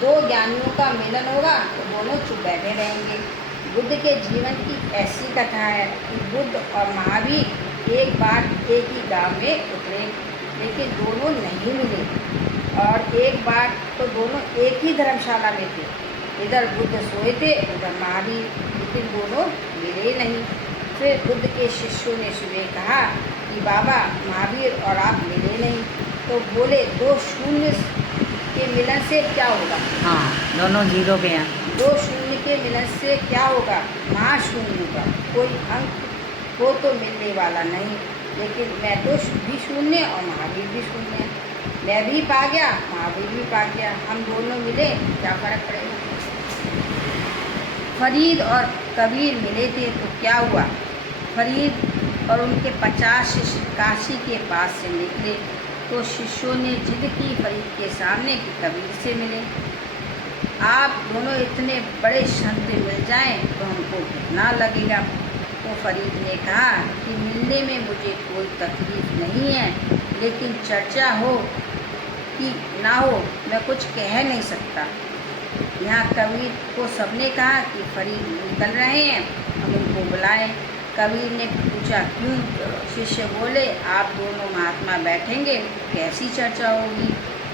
दो ज्ञानियों का मिलन होगा तो दोनों चुप बैठे रहेंगे। बुद्ध के जीवन की ऐसी कथा है कि बुद्ध और महावीर एक बार एक ही गांव में उतरे, लेकिन दोनों नहीं मिले। और एक बार तो दोनों एक ही धर्मशाला में थे, इधर बुद्ध सोए थे उधर महावीर, लेकिन दोनों मिले नहीं। फिर बुद्ध के शिष्यों ने सुबह कहा कि बाबा महावीर और आप मिले नहीं, तो बोले दो शून्य के मिलन से क्या होगा। हाँ, दोनों जीरो पे हैं। दो शून्य के मिलन से क्या होगा, महाशून्य का कोई अंक हो तो मिलने वाला नहीं। लेकिन मैं तो भी शून्य और महावीर भी शून्य, मैं भी पा गया महावीर भी पा गया, हम दोनों मिले क्या फर्क पड़ेगा। फरीद और कबीर मिले थे तो क्या हुआ। फरीद और उनके 50 शिष्य काशी के पास से निकले तो शिष्यों ने जिद की फरीद के सामने कि कबीर से मिले। आप दोनों इतने बड़े संत मिल जाएं तो हमको कितना लगेगा। तो फरीद ने कहा कि मिलने में मुझे कोई तकलीफ नहीं है, लेकिन चर्चा हो कि ना हो मैं कुछ कह नहीं सकता। यहाँ कबीर को सबने कहा कि फरीद निकल रहे हैं, हम उनको बुलाएं। कबीर ने पूछा क्यों। शिष्य बोले आप दोनों महात्मा बैठेंगे कैसी चर्चा होगी।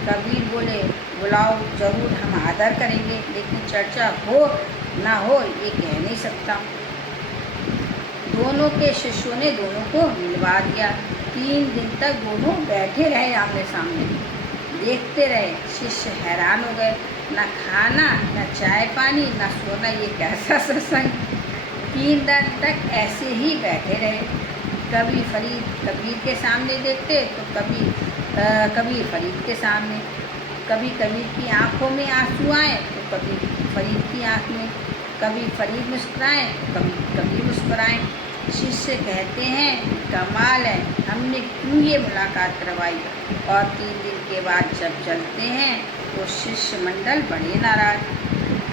कबीर बोले बुलाओ जरूर, हम आदर करेंगे, लेकिन चर्चा हो ना हो ये कह नहीं सकता। दोनों के शिष्यों ने दोनों को मिलवा दिया। 3 दिन तक दोनों बैठे रहे आमने सामने, देखते रहे। शिष्य हैरान हो गए, न खाना न चाय पानी न सोना, ये कैसा सत्संग। 3 दिन तक ऐसे ही बैठे रहे। कभी फरीद कबीर के सामने देखते तो कभी फरीद के सामने। कभी कबीर की आंखों में आंसू आए तो कभी फरीद की आंख में। कभी फरीद मुस्कुराएं तो कभी कबीर मुस्कुराएं। शिष्य कहते हैं कमाल है, हमने क्यों ये मुलाकात करवाई। और 3 दिन के बाद जब चलते हैं तो शिष्य मंडल बड़े नाराज।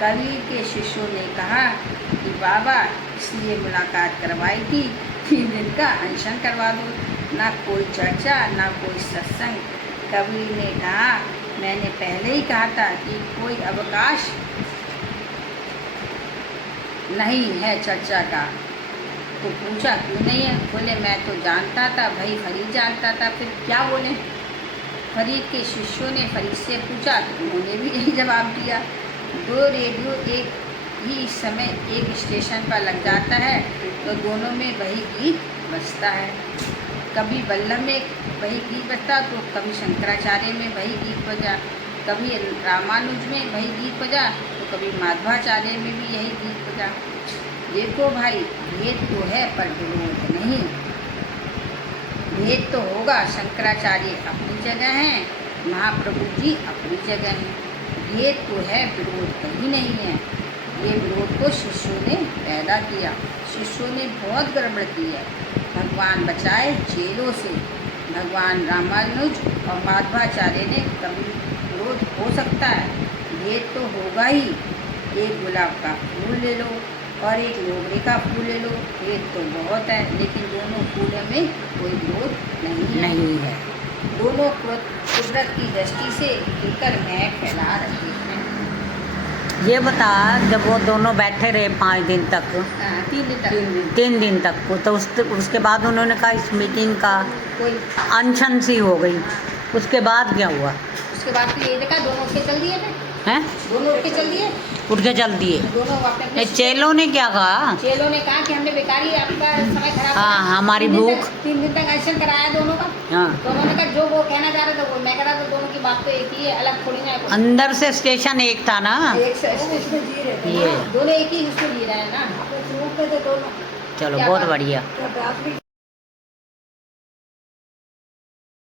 कबीर के शिष्यों ने कहा कि बाबा इसलिए मुलाकात करवाई थी, 3 दिन का अनशन करवा दो, ना कोई चर्चा ना कोई सत्संग। कबीर ने कहा मैंने पहले ही कहा था कि कोई अवकाश नहीं है चर्चा का। तो पूछा क्यों नहीं है। बोले मैं तो जानता था, भाई फरीद जानता था, फिर क्या बोले। फरीद के शिष्यों ने फरीद से पूछा तो उन्होंने भी यही जवाब दिया। 2 रेडियो एक ही समय एक स्टेशन पर लग जाता है तो दोनों में वही गीत बजता है। कभी बल्लभ में वही गीत बजता तो कभी शंकराचार्य में वही गीत बजा, कभी रामानुज में वही गीत बजा तो कभी माधवाचार्य में भी यही गीत बजा। देखो भाई भेद तो है पर विरोध नहीं। भेद तो होगा, शंकराचार्य अपनी जगह हैं, महाप्रभु जी अपनी जगह हैं। भेद तो है, विरोध कहीं नहीं है। ये विरोध को शिष्यों ने पैदा किया। शिष्यों ने बहुत गड़बड़ की है। भगवान बचाए चेलों से। भगवान रामानुज और माधवाचार्य ने कभी विरोध हो सकता है, भेद तो होगा ही। एक गुलाब का फूल ले लो और एक मोगरे का फूल ले लो, भेद तो बहुत है, लेकिन दोनों फूलों में कोई विरोध नहीं है। दोनों कुदरत की दृष्टि से लेकर महक फैला रहे हैं। ये बता, जब वो दोनों बैठे रहे 5 दिन तक, 3 दिन तक 3 दिन तक तो उसके बाद उन्होंने कहा इस मीटिंग का कोई अनशन सी हो गई। उसके बाद क्या हुआ। उसके बाद तो ये देखा दोनों उठ के चल दिए थे। हैं, दोनों उठ के चल दिए, उठ के चल दिए। दोनों अपने चेलों ने क्या कहा। चेलों ने कहा कि हमने बेकारी आपका समय खराब हाँ, करा। हमारी 3 दिन भूख। तक 3 दिन तक अनशन कराया दोनों का। हाँ, तो उन्होंने कहा जो वो कहना चाह रहा था वो मैं कह रहा था, दोनों की बात तो एक ही है, अलग थोड़ी ना है। अंदर से स्टेशन एक था ना। एक स्टेशन जी रहे थे ये ना, दोनों एक ही उसको जी रहे हैं ना। चलो क्या बहुत बात? बढ़िया।